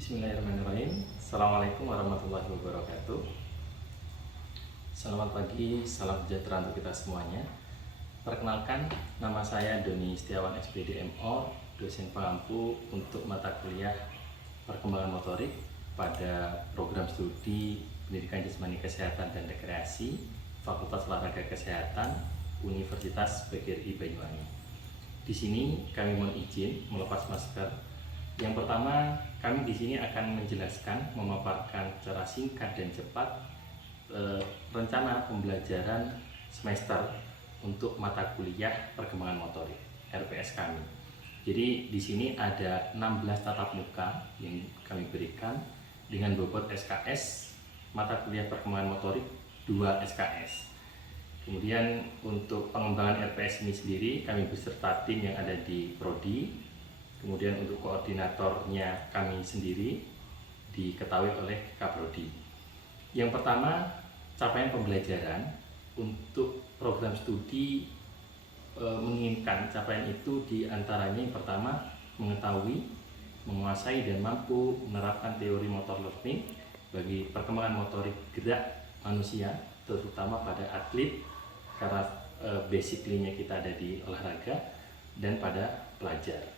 Bismillahirrahmanirrahim. Assalamualaikum warahmatullahi wabarakatuh. Selamat pagi, salam sejahtera untuk kita semuanya. Perkenalkan, nama saya Doni Setiawan SPD MO, dosen pengampu untuk mata kuliah perkembangan motorik pada program studi Pendidikan Jasmani Kesehatan dan Rekreasi Fakultas Olahraga Kesehatan Universitas PGRI Banyuwangi. Di sini kami mohon izin melepas masker. Yang pertama, kami di sini akan menjelaskan, memaparkan secara singkat dan cepat rencana pembelajaran semester untuk mata kuliah perkembangan motorik RPS kami. Jadi di sini ada 16 tatap muka yang kami berikan dengan bobot SKS mata kuliah perkembangan motorik 2 SKS. Kemudian untuk pengembangan RPS ini sendiri kami beserta tim yang ada di Prodi. Kemudian untuk koordinatornya kami sendiri diketahui oleh Kaprodi. Yang pertama, capaian pembelajaran untuk program studi menginginkan capaian itu diantaranya yang pertama mengetahui, menguasai dan mampu menerapkan teori motor learning bagi perkembangan motorik gerak manusia, terutama pada atlet karena basically-nya kita ada di olahraga, dan pada pelajar.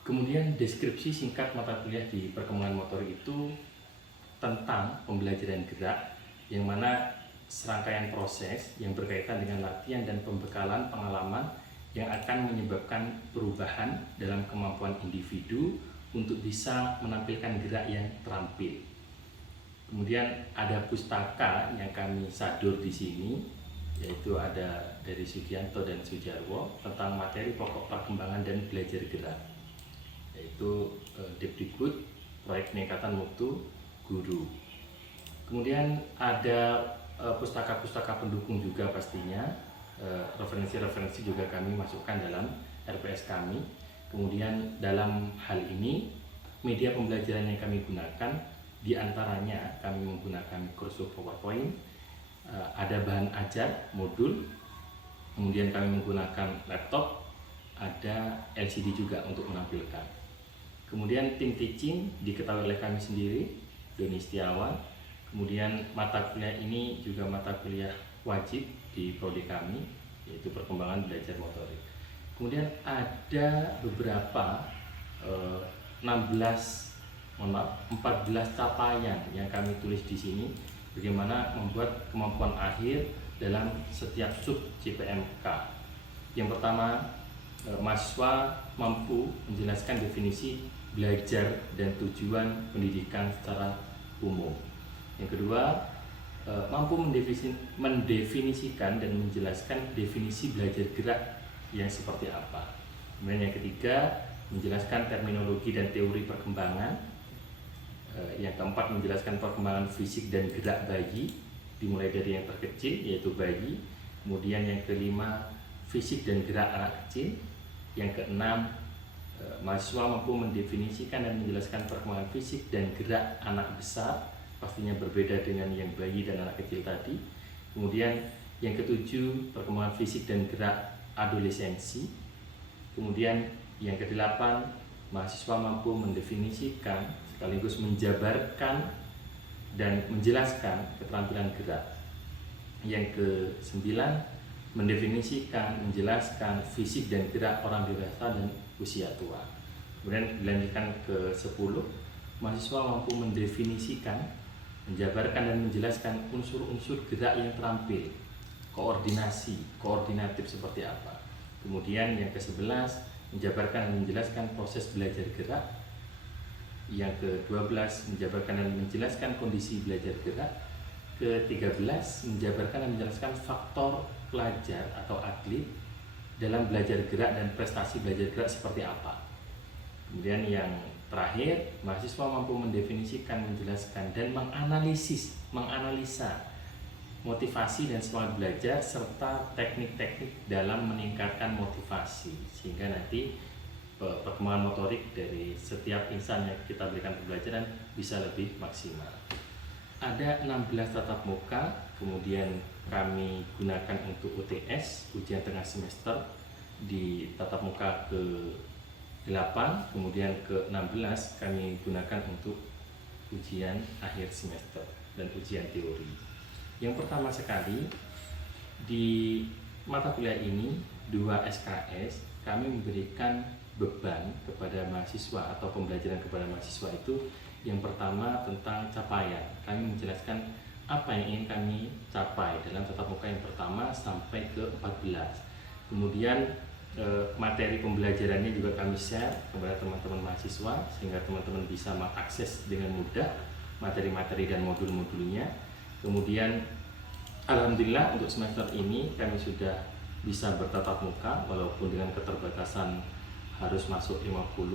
Kemudian deskripsi singkat mata kuliah di perkembangan motorik itu tentang pembelajaran gerak yang mana serangkaian proses yang berkaitan dengan latihan dan pembekalan pengalaman yang akan menyebabkan perubahan dalam kemampuan individu untuk bisa menampilkan gerak yang terampil. Kemudian ada pustaka yang kami sadur di sini, yaitu ada dari Sugianto dan Sujarwo tentang materi pokok perkembangan dan belajar gerak, yaitu Depdikbud proyek peningkatan mutu guru. Kemudian ada pustaka-pustaka pendukung juga pastinya, referensi-referensi juga kami masukkan dalam RPS kami. Kemudian dalam hal ini media pembelajaran yang kami gunakan diantaranya kami menggunakan kursus PowerPoint, ada bahan ajar modul, kemudian kami menggunakan laptop, ada LCD juga untuk menampilkan. Kemudian tim teaching diketahui oleh kami sendiri, Doni Setiawan. Kemudian mata kuliah ini juga mata kuliah wajib di prodi kami, yaitu perkembangan belajar motorik. Kemudian ada beberapa 14 capaian yang kami tulis di sini, bagaimana membuat kemampuan akhir dalam setiap sub CPMK. Yang pertama, mahasiswa mampu menjelaskan definisi belajar dan tujuan pendidikan secara umum. Yang kedua, mampu mendefinisikan dan menjelaskan definisi belajar gerak yang seperti apa. Kemudian yang ketiga, menjelaskan terminologi dan teori perkembangan. Yang keempat, menjelaskan perkembangan fisik dan gerak bayi, dimulai dari yang terkecil yaitu bayi. Kemudian yang kelima, fisik dan gerak anak kecil. Yang keenam, mahasiswa mampu mendefinisikan dan menjelaskan perkembangan fisik dan gerak anak besar, pastinya berbeda dengan yang bayi dan anak kecil tadi. Kemudian yang ketujuh, perkembangan fisik dan gerak adolescensi. Kemudian yang kedelapan, mahasiswa mampu mendefinisikan sekaligus menjabarkan dan menjelaskan keterampilan gerak. Yang kesembilan, mendefinisikan, menjelaskan fisik dan gerak orang dewasa dan usia tua. Kemudian dilanjutkan ke 10, mahasiswa mampu mendefinisikan, menjabarkan dan menjelaskan unsur-unsur gerak yang terampil, koordinatif seperti apa. Kemudian yang ke-11, menjabarkan dan menjelaskan proses belajar gerak. Yang ke-12, menjabarkan dan menjelaskan kondisi belajar gerak. Ke-13, menjabarkan dan menjelaskan faktor pelajar atau atlet dalam belajar gerak dan prestasi belajar gerak seperti apa. Kemudian yang terakhir, mahasiswa mampu mendefinisikan, menjelaskan dan menganalisa motivasi dan semangat belajar serta teknik-teknik dalam meningkatkan motivasi, sehingga nanti perkembangan motorik dari setiap insan yang kita berikan pembelajaran bisa lebih maksimal. Ada 16 tatap muka, kemudian kami gunakan untuk UTS, ujian tengah semester, di tatap muka 8, kemudian ke-16 kami gunakan untuk ujian akhir semester dan ujian teori. Yang pertama sekali, di mata kuliah ini 2 SKS kami memberikan beban kepada mahasiswa atau pembelajaran kepada mahasiswa itu. Yang pertama tentang capaian, kami menjelaskan apa yang ingin kami capai dalam tatap muka yang pertama sampai ke 14. Kemudian materi pembelajarannya juga kami share kepada teman-teman mahasiswa sehingga teman-teman bisa mengakses dengan mudah materi-materi dan modul-modulnya. Kemudian alhamdulillah untuk semester ini kami sudah bisa bertatap muka walaupun dengan keterbatasan harus masuk 50%,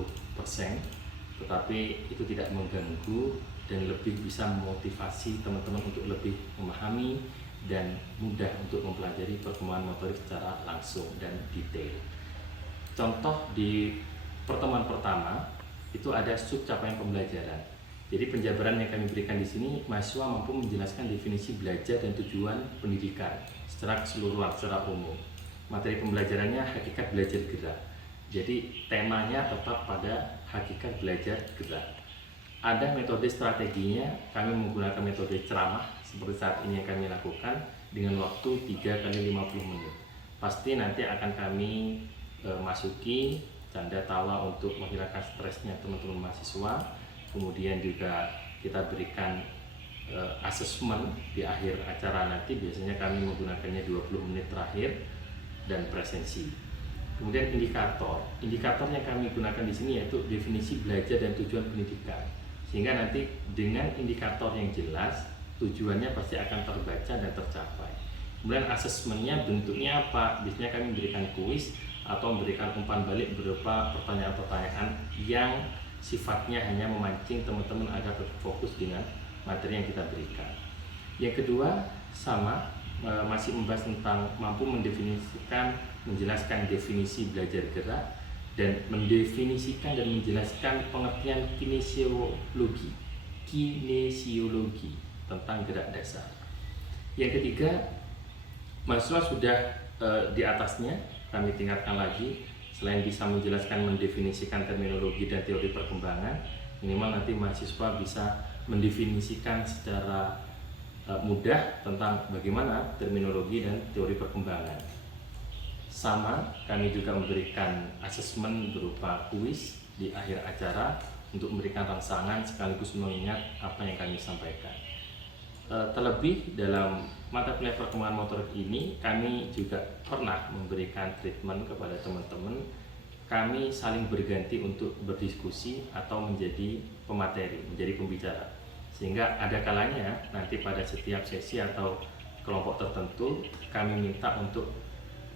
tetapi itu tidak mengganggu dan lebih bisa memotivasi teman-teman untuk lebih memahami dan mudah untuk mempelajari perkembangan motorik secara langsung dan detail. Contoh di pertemuan pertama itu ada sub capaian pembelajaran. Jadi penjabaran yang kami berikan di sini, mahasiswa mampu menjelaskan definisi belajar dan tujuan pendidikan secara keseluruhan, secara umum. Materi pembelajarannya hakikat belajar gerak. Jadi temanya tetap pada hakikat belajar gerak. Ada metode strateginya, kami menggunakan metode ceramah seperti saat ini yang kami lakukan dengan waktu 3 kali 50 menit. Pasti nanti akan kami masuki canda tawa untuk menghilangkan stresnya teman-teman mahasiswa. Kemudian juga kita berikan asesmen di akhir acara nanti, biasanya kami menggunakannya 20 menit terakhir dan presensi. Kemudian indikator yang kami gunakan di sini yaitu definisi belajar dan tujuan pendidikan. Sehingga nanti dengan indikator yang jelas, tujuannya pasti akan terbaca dan tercapai. Kemudian asesmennya bentuknya apa? Biasanya kami memberikan kuis atau memberikan umpan balik berupa pertanyaan-pertanyaan yang sifatnya hanya memancing teman-teman agar tetap fokus dengan materi yang kita berikan. Yang kedua, sama, masih membahas tentang mampu mendefinisikan, menjelaskan definisi belajar gerak, dan mendefinisikan dan menjelaskan pengertian kinesiologi tentang gerak dasar. Yang ketiga, mahasiswa sudah di atasnya, kami tingkatkan lagi. Selain bisa menjelaskan, mendefinisikan terminologi dan teori perkembangan, minimal nanti mahasiswa bisa mendefinisikan secara mudah tentang bagaimana terminologi dan teori perkembangan. Sama, kami juga memberikan asesmen berupa kuis di akhir acara untuk memberikan rangsangan sekaligus mengingat apa yang kami sampaikan. Terlebih dalam mata kuliah perkembangan motorik ini, kami juga pernah memberikan treatment kepada teman-teman. Kami saling berganti untuk berdiskusi atau menjadi pemateri, menjadi pembicara. Sehingga ada kalanya nanti pada setiap sesi atau kelompok tertentu kami minta untuk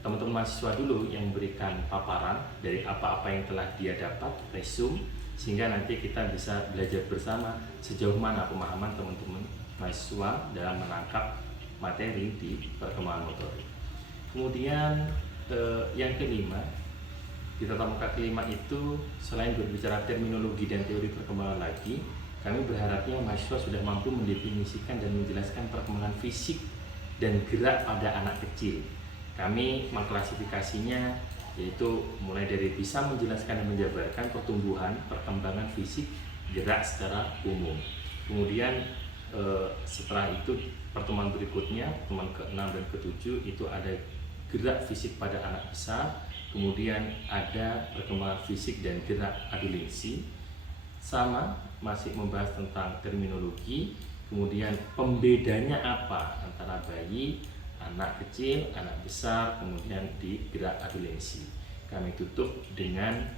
teman-teman mahasiswa dulu yang memberikan paparan dari apa-apa yang telah dia dapat, resume, sehingga nanti kita bisa belajar bersama sejauh mana pemahaman teman-teman mahasiswa dalam menangkap materi di perkembangan motorik. Kemudian yang kelima, di tatap muka kelima itu selain berbicara terminologi dan teori perkembangan lagi, kami berharapnya mahasiswa sudah mampu mendefinisikan dan menjelaskan perkembangan fisik dan gerak pada anak kecil. Kami mengklasifikasinya yaitu mulai dari bisa menjelaskan dan menjabarkan pertumbuhan, perkembangan fisik, gerak secara umum. Kemudian setelah itu pertemuan berikutnya, pertemuan ke-6 dan ke-7 itu ada gerak fisik pada anak besar, kemudian ada perkembangan fisik dan gerak adulensi. Sama, masih membahas tentang terminologi, kemudian pembedanya apa antara bayi, anak kecil, anak besar, kemudian di gerak adulensi. Kami tutup dengan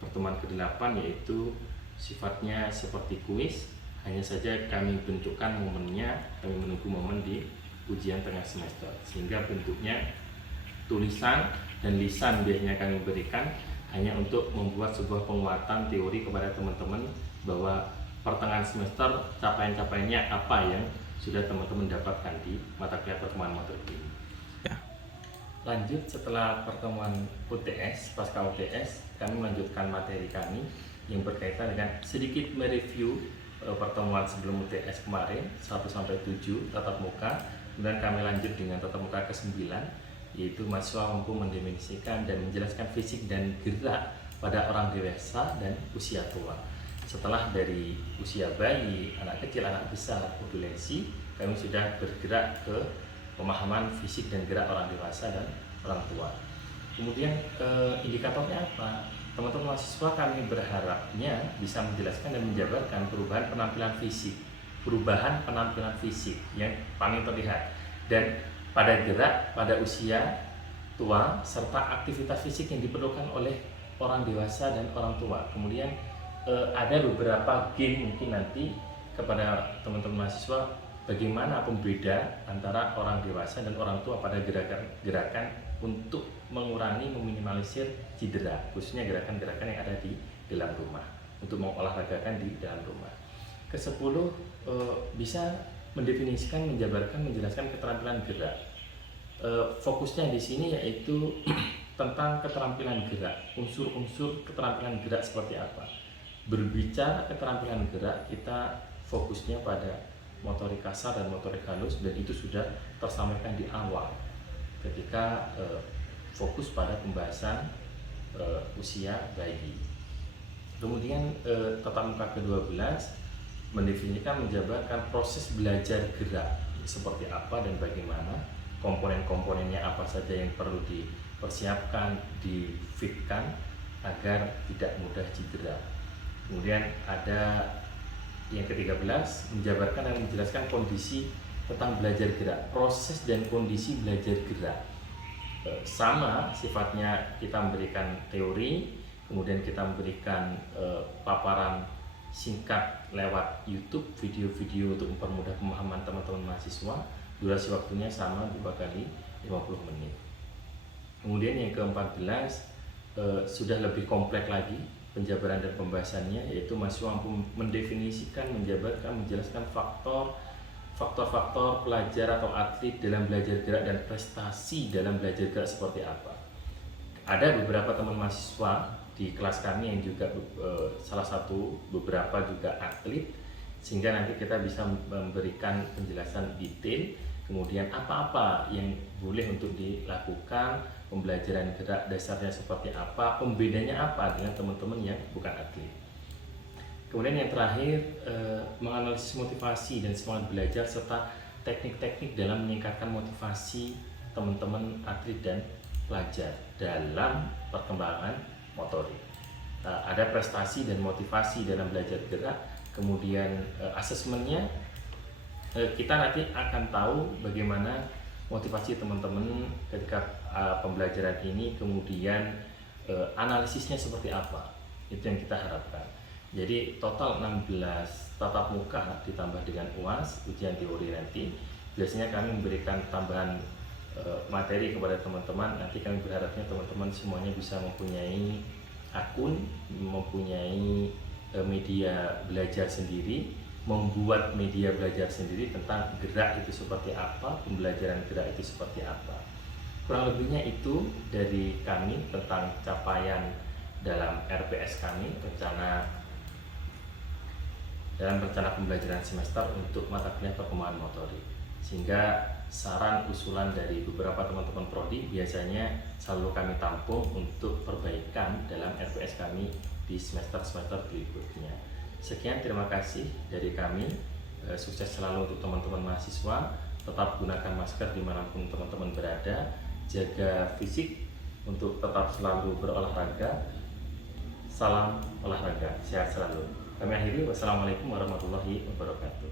pertemuan ke-8 yaitu sifatnya seperti kuis, hanya saja kami bentukkan momennya, kami menunggu momen di ujian tengah semester, sehingga bentuknya tulisan dan lisan biasanya kami berikan hanya untuk membuat sebuah penguatan teori kepada teman-teman bahwa pertengahan semester capaian-capaiannya apa yang sudah teman-teman dapatkan di mata kuliah perkembangan motorik ini. Ya. Lanjut setelah pertemuan UTS, pasca UTS, kami melanjutkan materi kami yang berkaitan dengan sedikit mereview pertemuan sebelum UTS kemarin 1-7 tatap muka. Kemudian kami lanjut dengan tatap muka ke-9, yaitu mahasiswa mampu mendefinisikan dan menjelaskan fisik dan gerak pada orang dewasa dan usia tua. Setelah dari usia bayi, anak kecil, anak besar, adolescen, kami sudah bergerak ke pemahaman fisik dan gerak orang dewasa dan orang tua. Kemudian indikatornya apa? Teman-teman mahasiswa kami berharapnya bisa menjelaskan dan menjabarkan perubahan penampilan fisik yang paling terlihat, dan pada gerak pada usia tua serta aktivitas fisik yang diperlukan oleh orang dewasa dan orang tua. Kemudian ada beberapa game mungkin nanti kepada teman-teman mahasiswa bagaimana pembeda antara orang dewasa dan orang tua pada gerakan-gerakan untuk mengurangi, meminimalisir cedera, khususnya gerakan-gerakan yang ada di dalam rumah, untuk mengolahragakan di dalam rumah. Ke-10 bisa mendefinisikan, menjabarkan, menjelaskan keterampilan gerak. Fokusnya di sini yaitu tentang keterampilan gerak, unsur-unsur keterampilan gerak seperti apa. Berbicara keterampilan gerak, kita fokusnya pada motorik kasar dan motorik halus, dan itu sudah tersampaikan di awal ketika fokus pada pembahasan usia bayi. Kemudian tatap muka ke-12 mendefinisikan, menjabarkan proses belajar gerak seperti apa dan bagaimana, komponen-komponennya apa saja yang perlu dipersiapkan, difitkan agar tidak mudah cedera. Kemudian ada yang ke-13, menjabarkan dan menjelaskan kondisi tentang belajar gerak, proses dan kondisi belajar gerak. Sama sifatnya, kita memberikan teori, kemudian kita memberikan paparan singkat lewat YouTube, video-video untuk mempermudah pemahaman teman-teman mahasiswa. Durasi waktunya sama 2 kali 50 menit. Kemudian yang ke-14 sudah lebih kompleks lagi penjabaran dan pembahasannya, yaitu mahasiswa mampu mendefinisikan, menjabarkan, menjelaskan faktor-faktor pelajar atau atlet dalam belajar gerak dan prestasi dalam belajar gerak seperti apa. Ada beberapa teman mahasiswa di kelas kami yang juga beberapa juga atlet, sehingga nanti kita bisa memberikan penjelasan detail, kemudian apa-apa yang boleh untuk dilakukan, pembelajaran gerak dasarnya seperti apa, pembedanya apa dengan teman-teman yang bukan atlet. Kemudian yang terakhir, menganalisis motivasi dan semangat belajar serta teknik-teknik dalam meningkatkan motivasi teman-teman atlet dan pelajar dalam perkembangan motorik. Ada prestasi dan motivasi dalam belajar gerak, kemudian asesmennya kita nanti akan tahu bagaimana motivasi teman-teman ketika pembelajaran ini, kemudian analisisnya seperti apa, itu yang kita harapkan. Jadi total 16 tatap muka ditambah dengan UAS, ujian teori nanti. Biasanya kami memberikan tambahan materi kepada teman-teman. Nanti kami berharapnya teman-teman semuanya bisa mempunyai akun, mempunyai media belajar sendiri, membuat media belajar sendiri tentang gerak itu seperti apa, pembelajaran gerak itu seperti apa. Kurang lebihnya itu dari kami tentang capaian dalam RPS kami, dalam rencana pembelajaran semester untuk mata kuliah perkembangan motorik. Sehingga saran usulan dari beberapa teman-teman prodi biasanya selalu kami tampung untuk perbaikan dalam RPS kami di semester-semester berikutnya. Sekian, terima kasih dari kami. Sukses selalu untuk teman-teman mahasiswa. Tetap gunakan masker dimanapun teman-teman berada. Jaga fisik untuk tetap selalu berolahraga. Salam olahraga, sehat selalu. Kami akhiri, wassalamualaikum warahmatullahi wabarakatuh.